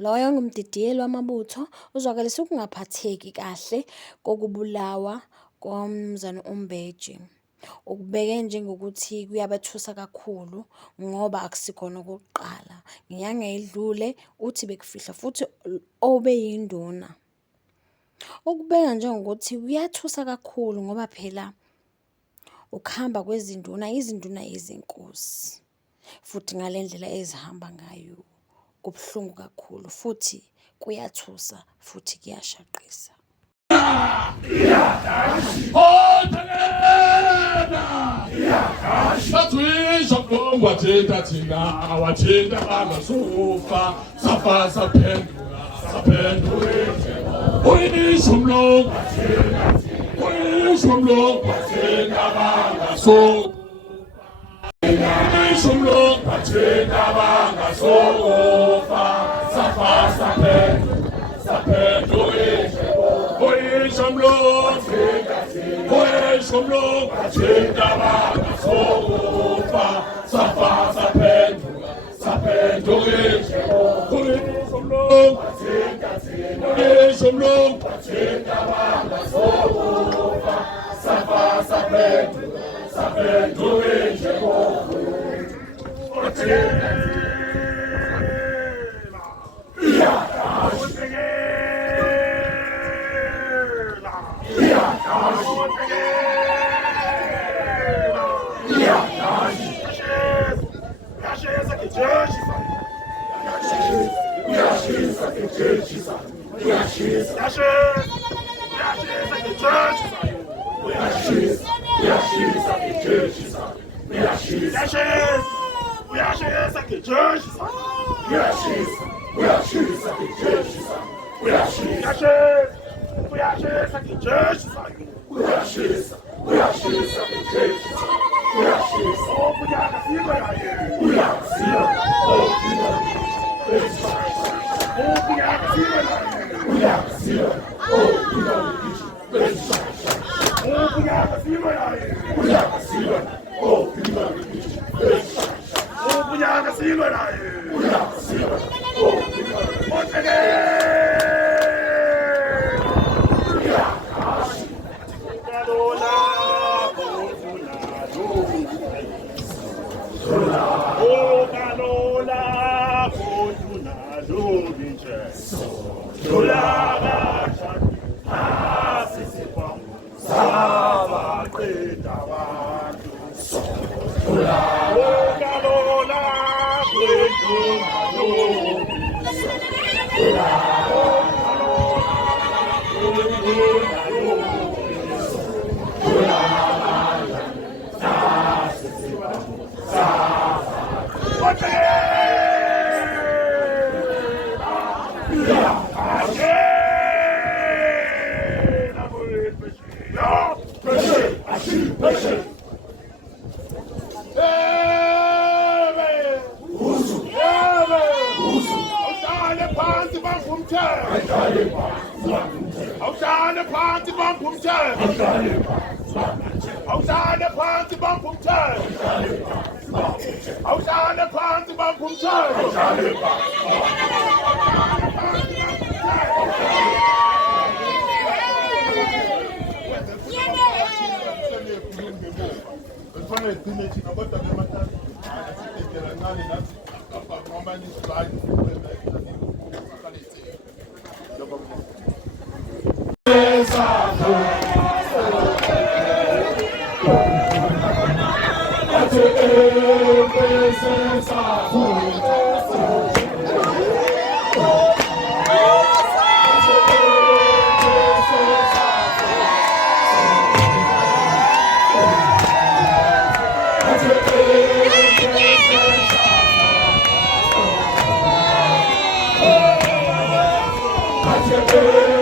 Loyo ngumdidiyeli wamabutho uzwakalise ukungaphatheki kahle kokubulawa komnumzane uMbeji. Ukubeke njengokuthi kuyabathusa kakhulu ngoba akusikona okokuqala. Ngenyanga edlule uthi bekufihla futhi obeyinduna. Ukubeka njengokuthi kuyathusa kakhulu ngoba phela ukuhamba kwezinduna, izinduna ezenkosi. Futhi ngale ndlela ezihamba ngayo kubuhlungu kakhulu futhi kuyathusa futhi kuyashaqisa. Satwisha mlungu wathinta thina awathinta bangasofa safa saphendula uyisho mlungu wathinta uyisho mlungu wathinta bangasofa uyisho mlungu wathinta bangasofa safa saphendula uyisho mlungu uyisho mlungu wathinta bangasofa safa saphendula uyisho mlungu uyisho mlungu wathinta bangasofa safa saphendula Hey!